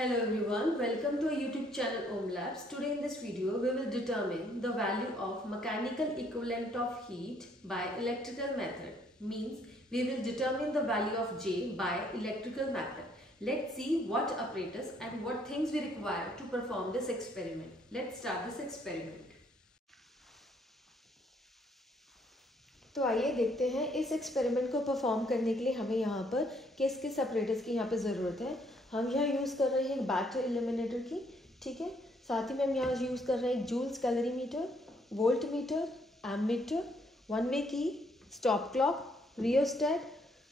Hello everyone, welcome to our YouTube channel Om Labs. Today in this video we will determine the value of mechanical equivalent of heat by electrical method. Means we will determine the value of J by electrical method. Let's see what apparatus and what things we require to perform this experiment. Let's start this experiment. तो आइए देखते हैं इस experiment को perform करने के लिए हमें यहाँ पर किस किस अपरेटस की यहाँ पर ज़रूरत है। हम यहाँ यूज़ कर रहे हैं बैटरी इल्यूमिनेटर की, ठीक है। साथ ही में हम यहाँ यूज़ कर रहे हैं Joule's calorimeter, volt meter, ammeter, one way key, stop clock, rheostat,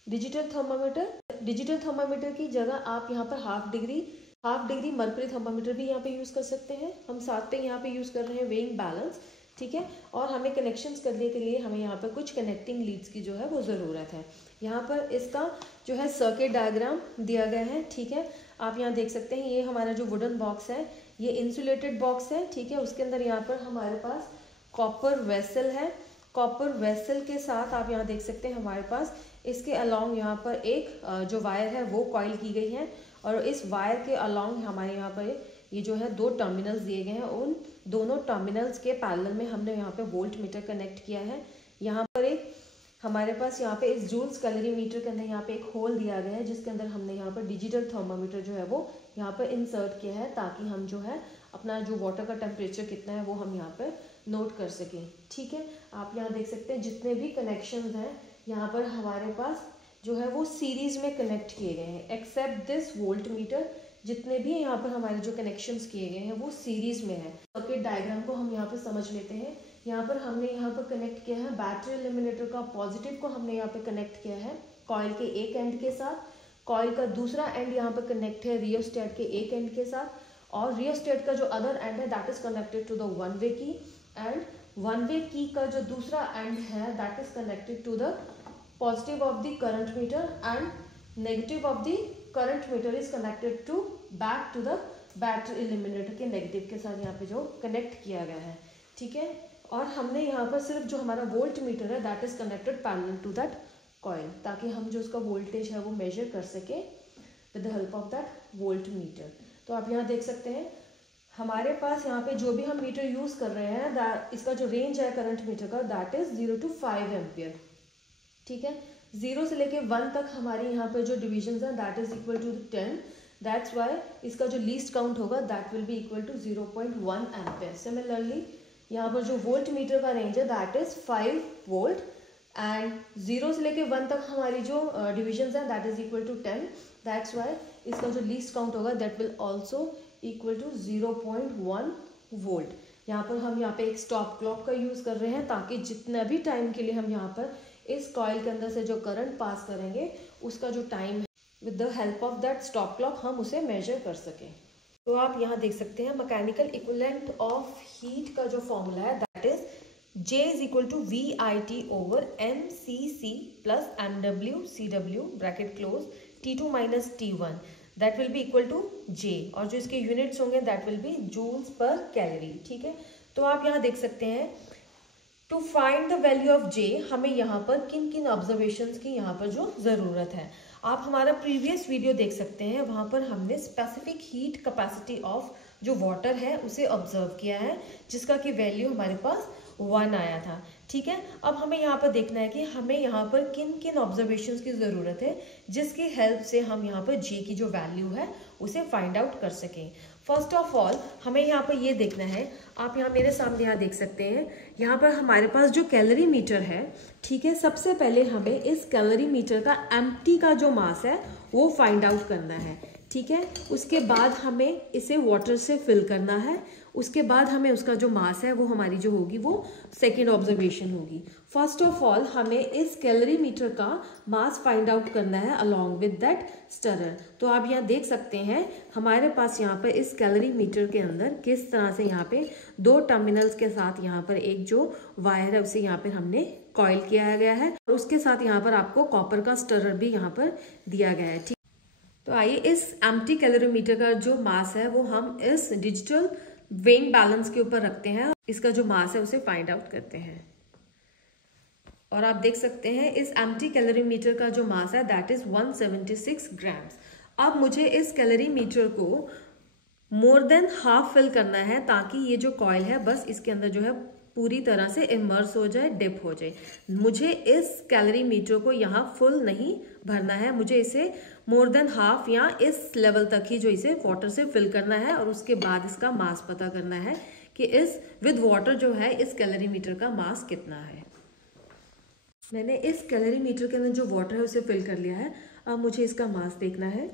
digital thermometer. Digital thermometer की जगह आप यहाँ पर हाफ डिग्री मर्करी थर्मामीटर भी यहाँ पे यूज़ कर सकते हैं। हम साथ पे यहाँ पे यूज़ कर रहे हैं वेइंग बैलेंस, ठीक है। और हमें कनेक्शंस करने के लिए हमें यहाँ पर कुछ कनेक्टिंग लीड्स की जो है वो ज़रूरत है। यहाँ पर इसका जो है सर्किट डायग्राम दिया गया है, ठीक है। आप यहाँ देख सकते हैं ये हमारा जो वुडन बॉक्स है ये इंसुलेटेड बॉक्स है, ठीक है। उसके अंदर यहाँ पर हमारे पास कॉपर वेसल है। कॉपर वेसल के साथ आप यहाँ देख सकते हैं हमारे पास इसके अलॉन्ग यहाँ पर एक जो वायर है वो कॉइल की गई है और इस वायर के अलॉन्ग हमारे यहाँ पर ये जो है दो टर्मिनल्स दिए गए हैं। उन दोनों टर्मिनल्स के पैरेलल में हमने यहाँ पे वोल्ट मीटर कनेक्ट किया है। यहाँ पर एक हमारे पास यहाँ पे इस जूल्स कैलोरीमीटर के अंदर यहाँ पे एक होल दिया गया है जिसके अंदर हमने यहाँ पर डिजिटल थर्मामीटर जो है वो यहाँ पर इंसर्ट किया है ताकि हम जो है अपना जो वाटर का टेम्परेचर कितना है वो हम यहाँ पर नोट कर सकें, ठीक है। आप यहाँ देख सकते हैं जितने भी कनेक्शन हैं यहाँ पर हमारे पास जो है वो सीरीज में कनेक्ट किए गए हैं एक्सेप्ट दिस वोल्ट मीटर। जितने भी यहाँ पर हमारे जो कनेक्शंस किए गए हैं वो सीरीज में है। सर्किट डायग्राम को हम यहाँ पर समझ लेते हैं। यहाँ पर हमने यहाँ पर कनेक्ट किया है बैटरी इल्यूमिनेटर का पॉजिटिव को हमने यहाँ पे कनेक्ट किया है कॉइल के एक एंड के साथ। कॉइल का दूसरा एंड यहाँ पर कनेक्ट है रियोस्टेट के एक एंड के साथ और रियोस्टेट का जो अदर एंड है that is connected to the one way key and one way की का जो दूसरा एंड है that is connected to the positive of the current meter and negative of the current meter is connected to back to the battery eliminator के negative के साथ यहाँ पे जो कनेक्ट किया गया है, ठीक है। और हमने यहाँ पर सिर्फ जो हमारा वोल्ट मीटर है that is connected parallel to that coil ताकि हम जो उसका वोल्टेज है वो मेजर कर सके with the help of that volt meter. तो आप यहाँ देख सकते हैं हमारे पास यहाँ पे जो भी हम मीटर यूज कर रहे हैं इसका जो रेंज है करंट मीटर का दैट इज 0 to 5 एम्पियर, ठीक है। 0 से लेके 1 तक हमारे यहाँ पे जो डिविजन है that is equal to 10। That's why इसका जो लीस्ट काउंट होगा that will be equal to 0.1 ampere. Similarly यहाँ पर जो वोल्ट मीटर का रेंज है दैट इज 5 वोल्ट एंड 0 से लेके 1 तक हमारी जो डिविजन है that is equal to 10। That's why इसका जो लीस्ट काउंट होगा that will also equal to 0.1 volt. यहाँ पर हम यहाँ पे एक स्टॉप क्लॉक का यूज कर रहे हैं ताकि जितना भी टाइम के लिए हम यहाँ पर इस कॉइल के अंदर से जो करंट पास करेंगे उसका जो टाइम है with the help of that stop clock हम उसे मेजर कर सकें। तो आप यहाँ देख सकते हैं मैकेनिकल इक्विवेलेंट ऑफ हीट का जो फॉर्मूला है that is J is equal to VIT over MCC plus MW CW bracket close T2 minus T1 that will be equal to J और जो इसके यूनिट्स होंगे that will be joules per calorie, ठीक है। तो आप यहाँ देख सकते हैं to find the value of J हमें यहाँ पर किन किन ऑब्जर्वेशंस की यहाँ पर जो ज़रूरत है। आप हमारा प्रीवियस वीडियो देख सकते हैं, वहाँ पर हमने स्पेसिफिक हीट कैपेसिटी ऑफ जो वाटर है उसे ऑब्जर्व किया है जिसका कि वैल्यू हमारे पास 1 आया था, ठीक है। अब हमें यहाँ पर देखना है कि हमें यहाँ पर किन किन ऑब्जर्वेशंस की ज़रूरत है जिसकी हेल्प से हम यहाँ पर J की जो वैल्यू है उसे फाइंड आउट कर सकें। फर्स्ट ऑफ ऑल हमें यहाँ पर ये देखना है, आप यहाँ मेरे सामने यहाँ देख सकते हैं यहाँ पर हमारे पास जो कैलोरी मीटर है, ठीक है। सबसे पहले हमें इस कैलोरी मीटर का एम्प्टी का जो मास है वो फाइंड आउट करना है, ठीक है। उसके बाद हमें इसे वाटर से फिल करना है। उसके बाद हमें उसका जो मास है वो हमारी जो होगी वो सेकेंड ऑब्जर्वेशन होगी। फर्स्ट ऑफ ऑल हमें इस कैलोरी मीटर का मास फाइंड आउट करना है अलॉन्ग विद दैट स्टरर। तो आप यहाँ देख सकते हैं हमारे पास यहाँ पर इस कैलोरी मीटर के अंदर किस तरह से यहाँ पे दो टर्मिनल्स के साथ यहाँ पर एक जो वायर है उसे यहाँ पर हमने कॉइल किया गया है और उसके साथ यहाँ पर आपको कॉपर का स्टरर भी यहाँ पर दिया गया है, ठीक। तो आइए इस एम्प्टी कैलोरीमीटर का जो मास है वो हम इस डिजिटल वेइंग बैलेंस के ऊपर रखते हैं, इसका जो मास है उसे फाइंड आउट करते हैं। और आप देख सकते हैं इस एम्प्टी कैलोरीमीटर का जो मास है दैट इज 176 ग्राम्स। अब मुझे इस कैलोरी मीटर को मोर देन हाफ फिल करना है ताकि ये जो कॉइल है बस इसके अंदर जो है पूरी तरह से इमर्स हो जाए, डिप हो जाए। मुझे इस कैलोरी मीटर को यहाँ फुल नहीं भरना है, मुझे इसे मोर देन हाफ या इस लेवल तक ही जो इसे वाटर से फिल करना है और उसके बाद इसका मास पता करना है कि इस विद वाटर जो है इस कैलोरी मीटर का मास कितना है। मैंने इस कैलोरी मीटर के अंदर जो वाटर है उसे फिल कर लिया है। अब मुझे इसका मास देखना है,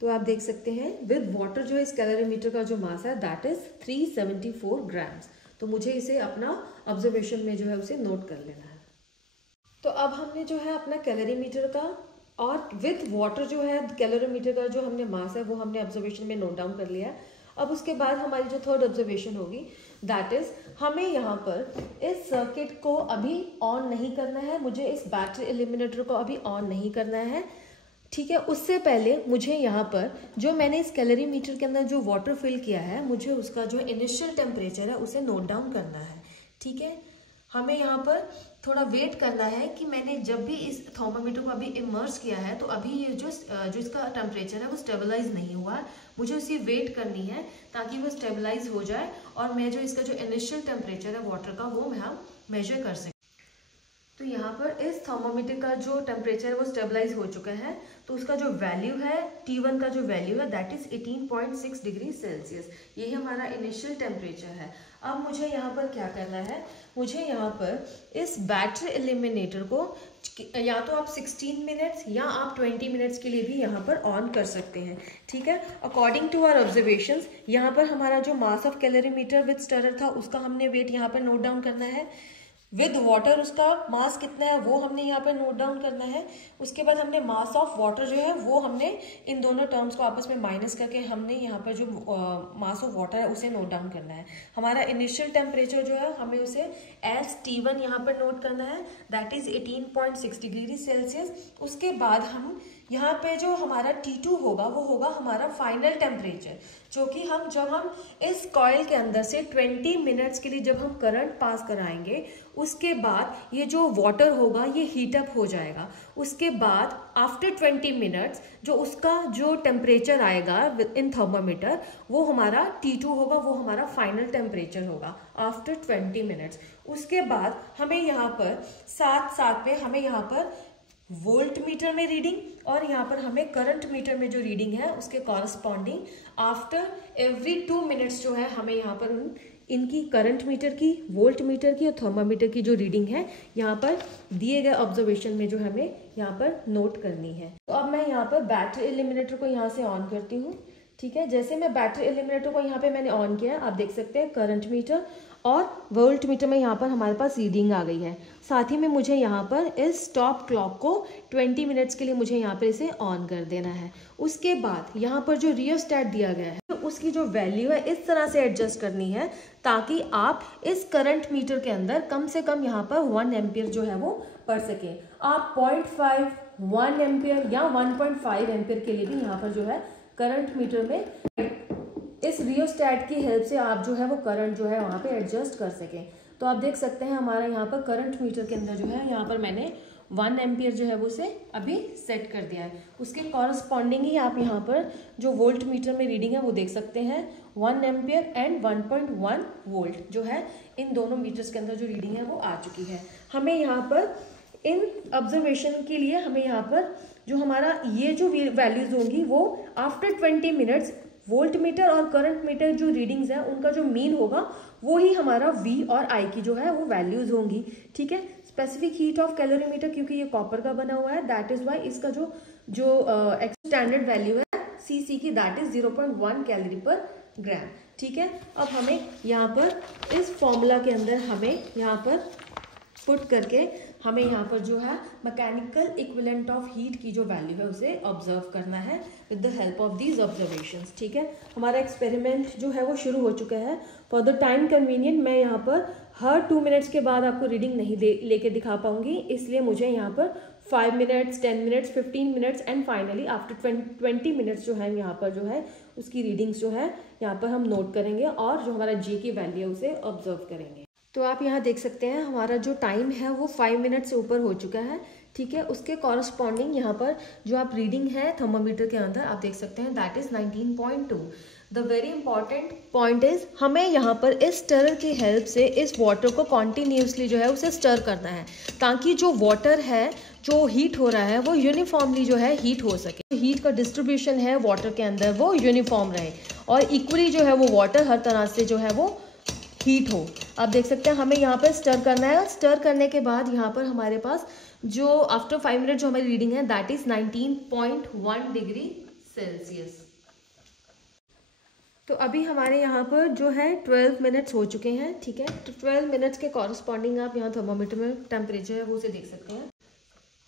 तो आप देख सकते हैं विद वाटर जो है इस कैलोरी मीटर का जो मास है दैट इज 374 ग्राम्स। तो मुझे इसे अपना ऑब्जर्वेशन में जो है उसे नोट कर लेना है। तो अब हमने जो है अपना कैलोरी मीटर का और विद वाटर जो है कैलोरी मीटर का जो हमने मास है वो हमने ऑब्जर्वेशन में नोट डाउन कर लिया है। अब उसके बाद हमारी जो थर्ड ऑब्जर्वेशन होगी दैट इज हमें यहाँ पर इस सर्किट को अभी ऑन नहीं करना है, मुझे इस बैटरी एलिमिनेटर को अभी ऑन नहीं करना है, ठीक है। उससे पहले मुझे यहाँ पर जो मैंने इस कैलोरी मीटर के अंदर जो वाटर फिल किया है मुझे उसका जो इनिशियल टेम्परेचर है उसे नोट डाउन करना है, ठीक है। हमें यहाँ पर थोड़ा वेट करना है कि मैंने जब भी इस थर्मामीटर को अभी इमर्स किया है तो अभी ये जो इसका टेम्परेचर है वो स्टेबलाइज नहीं हुआ है, मुझे उसी वेट करनी है ताकि वो स्टेबलाइज हो जाए और मैं जो इसका जो इनिशियल टेम्परेचर है वाटर का वो हम मेजर कर सकें। तो यहाँ पर इस थर्मामीटर का जो टेम्परेचर है वो स्टेबलाइज हो चुका है, तो उसका जो वैल्यू है T1 का जो वैल्यू है दैट इज 18.6 डिग्री सेल्सियस, यही हमारा इनिशियल टेम्परेचर है। अब मुझे यहाँ पर क्या करना है, मुझे यहाँ पर इस बैटरी एलिमिनेटर को या तो आप 16 मिनट्स या आप 20 मिनट्स के लिए भी यहाँ पर ऑन कर सकते हैं, ठीक है। अकॉर्डिंग टू आवर ऑब्जर्वेशंस यहाँ पर हमारा जो mass of calorimeter with stirrer था उसका हमने वेट यहाँ पर नोट डाउन करना है, विद वाटर उसका मास कितना है वो हमने यहाँ पर नोट डाउन करना है। उसके बाद हमने मास ऑफ वाटर जो है वो हमने इन दोनों टर्म्स को आपस में माइनस करके हमने यहाँ पर जो मास ऑफ वाटर है उसे नोट डाउन करना है। हमारा इनिशियल टेम्परेचर जो है हमें उसे एज T1 यहाँ पर नोट करना है दैट इज 18.6 डिग्री सेल्सियस। उसके बाद हम यहाँ पे जो हमारा T2 होगा वो होगा हमारा फाइनल टेम्परेचर, जो कि हम जब हम इस कॉइल के अंदर से 20 मिनट्स के लिए जब हम करंट पास कराएंगे उसके बाद ये जो वाटर होगा ये हीटअप हो जाएगा। उसके बाद आफ्टर 20 मिनट्स जो उसका जो टेम्परेचर आएगा इन थर्मामीटर वो हमारा T2 होगा, वो हमारा फाइनल टेम्परेचर होगा आफ्टर 20 मिनट्स। उसके बाद हमें यहाँ पर साथ में हमें यहाँ पर वोल्ट मीटर में रीडिंग और यहाँ पर हमें करंट मीटर में जो रीडिंग है उसके कॉरस्पॉन्डिंग आफ्टर एवरी 2 मिनट्स जो है हमें यहाँ पर इनकी करंट मीटर की, वोल्ट मीटर की और थर्मामीटर की जो रीडिंग है यहाँ पर दिए गए ऑब्जर्वेशन में जो हमें यहाँ पर नोट करनी है। तो अब मैं यहाँ पर बैटरी एलिमिनेटर को यहाँ से ऑन करती हूँ, ठीक है। जैसे मैं बैटरी एलिमिनेटर को यहाँ पे मैंने ऑन किया, आप देख सकते हैं करंट मीटर और वोल्ट मीटर में यहाँ पर हमारे पास रीडिंग आ गई है। साथ ही में मुझे यहाँ पर इस स्टॉप क्लॉक को 20 मिनट्स के लिए मुझे यहाँ पर इसे ऑन कर देना है। उसके बाद यहाँ पर जो रियोस्टैट दिया गया है उसकी जो वैल्यू है इस तरह से एडजस्ट करनी है ताकि आप इस करंट मीटर के अंदर कम से कम यहाँ पर 1 एम्पियर जो है वो पढ़ सकें। आप 0.5, 1 एम्पियर या 1.5 एम्पियर के लिए भी यहाँ पर जो है करंट मीटर में इस रियोस्टैट की हेल्प से आप जो है वो करंट जो है वहाँ पे एडजस्ट कर सकें। तो आप देख सकते हैं हमारा यहाँ पर करंट मीटर के अंदर जो है यहाँ पर मैंने 1 एम्पियर जो है वो से अभी सेट कर दिया है। उसके कॉरस्पॉन्डिंग ही आप यहाँ पर जो वोल्ट मीटर में रीडिंग है वो देख सकते हैं 1 एम्पियर एंड 1.1 वोल्ट जो है इन दोनों मीटर्स के अंदर जो रीडिंग है वो आ चुकी है। हमें यहाँ पर इन ऑब्जर्वेशन के लिए हमें यहाँ पर जो हमारा ये जो वैल्यूज होंगी वो आफ्टर 20 मिनट्स वोल्ट मीटर और करंट मीटर जो रीडिंग्स हैं उनका जो मीन होगा वो ही हमारा V और I की जो है वो वैल्यूज होंगी, ठीक है। स्पेसिफिक हीट ऑफ कैलोरीमीटर क्योंकि ये कॉपर का बना हुआ है दैट इज वाई इसका जो स्टैंडर्ड वैल्यू है CC की दैट इज 0.1 कैलोरी पर ग्राम, ठीक है। अब हमें यहाँ पर इस फॉर्मूला के अंदर हमें यहाँ पर पुट करके हमें यहाँ पर जो है मैकेनिकल इक्विवेलेंट ऑफ हीट की जो वैल्यू है उसे ऑब्जर्व करना है with the help of these observations, ठीक है। हमारा एक्सपेरिमेंट जो है वो शुरू हो चुका है। फॉर द टाइम कन्वीनियंट मैं यहाँ पर हर 2 मिनट्स के बाद आपको रीडिंग नहीं लेके दिखा पाऊंगी, इसलिए मुझे यहाँ पर 5 minutes, 10 minutes, 15 minutes and finally after 20 minutes जो है यहाँ पर जो है उसकी रीडिंग्स जो है यहाँ पर हम नोट करेंगे और जो हमारा G की वैल्यू है उसे ऑब्जर्व करेंगे। तो आप यहाँ देख सकते हैं हमारा जो टाइम है वो 5 मिनट से ऊपर हो चुका है, ठीक है, उसके कॉरस्पॉन्डिंग यहाँ पर जो आप रीडिंग है थर्मोमीटर के अंदर आप देख सकते हैं that is 19.2। The very important point is हमें यहाँ पर इस स्टरर की हेल्प से इस वाटर को कॉन्टिन्यूसली जो है उसे स्टर करना है, ताकि जो वाटर है जो हीट हो रहा है वो यूनिफॉर्मली जो है हीट हो सके। हीट का डिस्ट्रीब्यूशन है वाटर के अंदर वो यूनिफॉर्म रहे और इक्वली जो है वो वाटर हर तरह से जो है वो हीट हो। आप देख सकते हैं हमें यहाँ पर स्टर करना है। स्टर करने के बाद यहाँ पर हमारे पास जो आफ्टर 5 मिनट जो हमारी रीडिंग है दैट इज 19.1 डिग्री सेल्सियस। तो अभी हमारे यहाँ पर जो है 12 मिनट्स हो चुके हैं, ठीक है। तो 12 मिनट्स के कॉरस्पॉन्डिंग आप यहाँ थर्मोमीटर में टेम्परेचर है वो उसे देख सकते हैं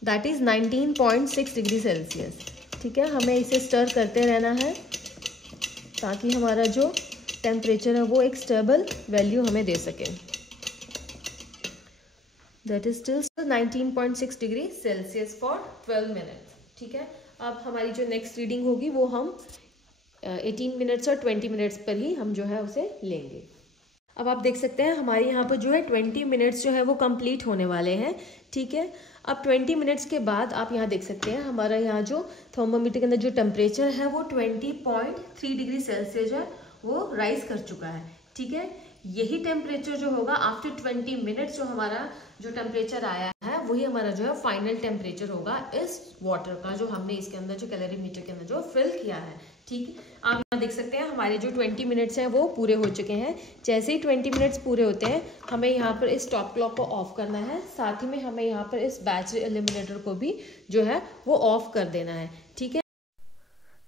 दैट इज 19.6 डिग्री सेल्सियस, ठीक है। हमें इसे स्टर करते रहना है ताकि हमारा जो टेम्परेचर है वो एक स्टेबल वैल्यू हमें दे सके। That is still 19.6 degree Celsius for 12 minutes, ठीक है। अब हमारी जो नेक्स्ट रीडिंग होगी वो हम 18 मिनट्स और 20 मिनट्स पर ही हम जो है उसे लेंगे। अब आप देख सकते हैं हमारे यहाँ पर जो है 20 मिनट्स जो है वो कंप्लीट होने वाले हैं, ठीक है। अब 20 मिनट्स के बाद आप यहाँ देख सकते हैं हमारा यहाँ जो थर्मोमीटर के अंदर जो टेम्परेचर है वो 20.3 डिग्री सेल्सियस है वो राइज कर चुका है, ठीक है। यही टेम्परेचर जो होगा आफ्टर 20 मिनट्स जो हमारा जो टेम्परेचर आया है वही हमारा जो है फाइनल टेम्परेचर होगा इस वाटर का जो हमने इसके अंदर जो कैलोरीमीटर के अंदर जो फिल किया है, ठीक है। आप यहाँ देख सकते हैं हमारे जो 20 मिनट्स हैं वो पूरे हो चुके हैं। जैसे ही 20 मिनट्स पूरे होते हैं हमें यहाँ पर इस स्टॉप क्लॉक को ऑफ करना है, साथ ही में हमें यहाँ पर इस बैटरी एलिमिनेटर को भी जो है वो ऑफ कर देना है, ठीक है।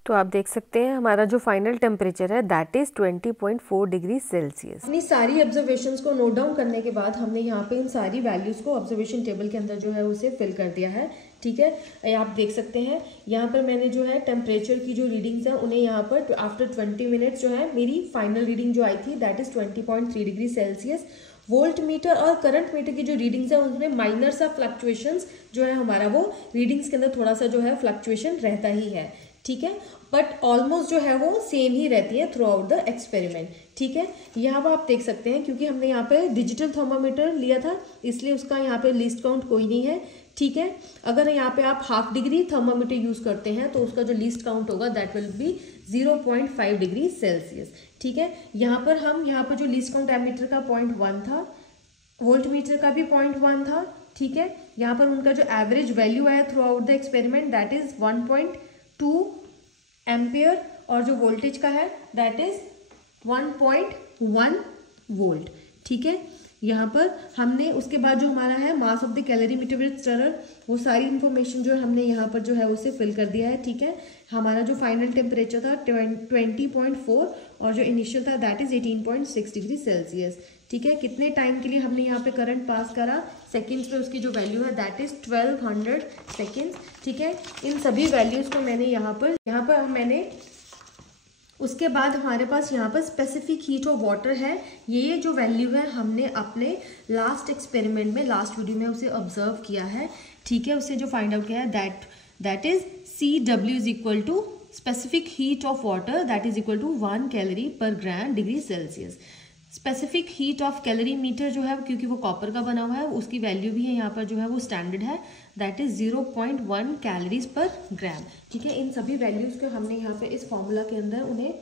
तो आप देख सकते हैं हमारा जो फाइनल टेम्परेचर है दैट इज 20.4 डिग्री सेल्सियस। अपनी सारी ऑब्जर्वेशंस को नोट डाउन करने के बाद हमने यहाँ पे इन सारी वैल्यूज को ऑब्जर्वेशन टेबल के अंदर जो है उसे फिल कर दिया है, ठीक है। आप देख सकते हैं यहाँ पर मैंने जो है टेम्परेचर की जो रीडिंग्स हैं उन्हें यहाँ पर आफ्टर 20 मिनट्स जो है मेरी फाइनल रीडिंग जो आई थी that is 20.3 degree Celsius. Volt meter और करंट मीटर की जो रीडिंग्स है उनमें माइनर सा फ्लक्चुएशंस जो है हमारा वो रीडिंग्स के अंदर थोड़ा सा जो है फ्लक्चुएशन रहता ही है, ठीक है, बट ऑलमोस्ट जो है वो सेम ही रहती है थ्रू आउट द एक्सपेरिमेंट, ठीक है। यहाँ पर आप देख सकते हैं क्योंकि हमने यहाँ पे डिजिटल थर्मामीटर लिया था इसलिए उसका यहाँ पे लीस्ट काउंट कोई नहीं है, ठीक है। अगर यहाँ पे आप हाफ डिग्री थर्मामीटर यूज करते हैं तो उसका जो लीस्ट काउंट होगा that will B 0.5 degree Celsius, ठीक है। यहाँ पर जो लीस्ट काउंट एमीटर का 0.1 था, वोल्ट मीटर का भी 0.1 था, ठीक है। यहाँ पर उनका जो एवरेज वैल्यू आया through out the experiment that is 1.2 ampere और जो वोल्टेज का है दैट इज 1.1 वोल्ट, ठीक है। यहाँ पर हमने उसके बाद जो हमारा है mass of the calorimeter with stirrer वो सारी इन्फॉर्मेशन जो हमने यहाँ पर जो है उसे फिल कर दिया है, ठीक है। हमारा जो फाइनल टेम्परेचर था 20.4 और जो इनिशियल था दैट इज 18.6 डिग्री सेल्सियस, ठीक है। कितने टाइम के लिए हमने यहाँ पे करंट पास करा सेकेंड्स में उसकी जो वैल्यू है दैट इज 1200 सेकेंड्स, ठीक है। इन सभी वैल्यूज को मैंने यहाँ पर मैंने उसके बाद हमारे पास यहाँ पर स्पेसिफिक हीट ऑफ वाटर है, ये जो वैल्यू है हमने अपने लास्ट एक्सपेरिमेंट में लास्ट वीडियो में उसे ऑब्जर्व किया है, ठीक है। उसे जो फाइंड आउट किया है that is CW is equal to specific heat of water that is equal to 1 calorie per gram degree Celsius. Specific heat of calorimeter जो है क्योंकि वो कॉपर का बना हुआ है उसकी वैल्यू भी है यहाँ पर जो है वो स्टैंडर्ड है दैट इज 0.1 कैलोरीज पर ग्राम, ठीक है। इन सभी वैल्यूज को हमने यहाँ पे इस फॉर्मूला के अंदर उन्हें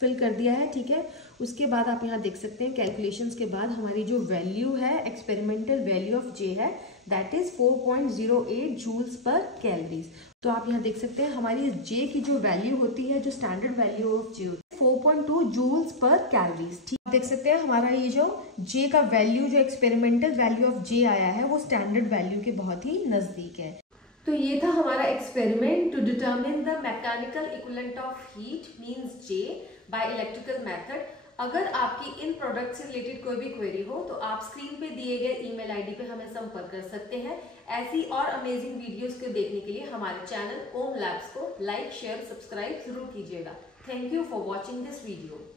फिल कर दिया है, ठीक है। उसके बाद आप यहाँ देख सकते हैं कैलकुलेशंस के बाद हमारी जो वैल्यू है एक्सपेरिमेंटल वैल्यू ऑफ J है that is 4.08 joules per calories. तो आप यहाँ देख सकते हैं हमारी J की जो वैल्यू होती है जो standard value of J 4.2 joules per calories, ठीक। देख सकते हैं हमारा ये जो J का वैल्यू जो एक्सपेरिमेंटल वैल्यू ऑफ J आया है वो स्टैंडर्ड वैल्यू के बहुत ही नजदीक है। तो ये था हमारा experiment to determine the mechanical equivalent of heat means J by electrical method. अगर आपकी इन प्रोडक्ट से रिलेटेड कोई भी क्वेरी हो तो आप स्क्रीन पे दिए गए ईमेल आईडी पे हमें संपर्क कर सकते हैं। ऐसी और अमेजिंग वीडियोस को देखने के लिए हमारे चैनल ओम लैब्स को लाइक शेयर सब्सक्राइब जरूर कीजिएगा। Thank you for watching this video.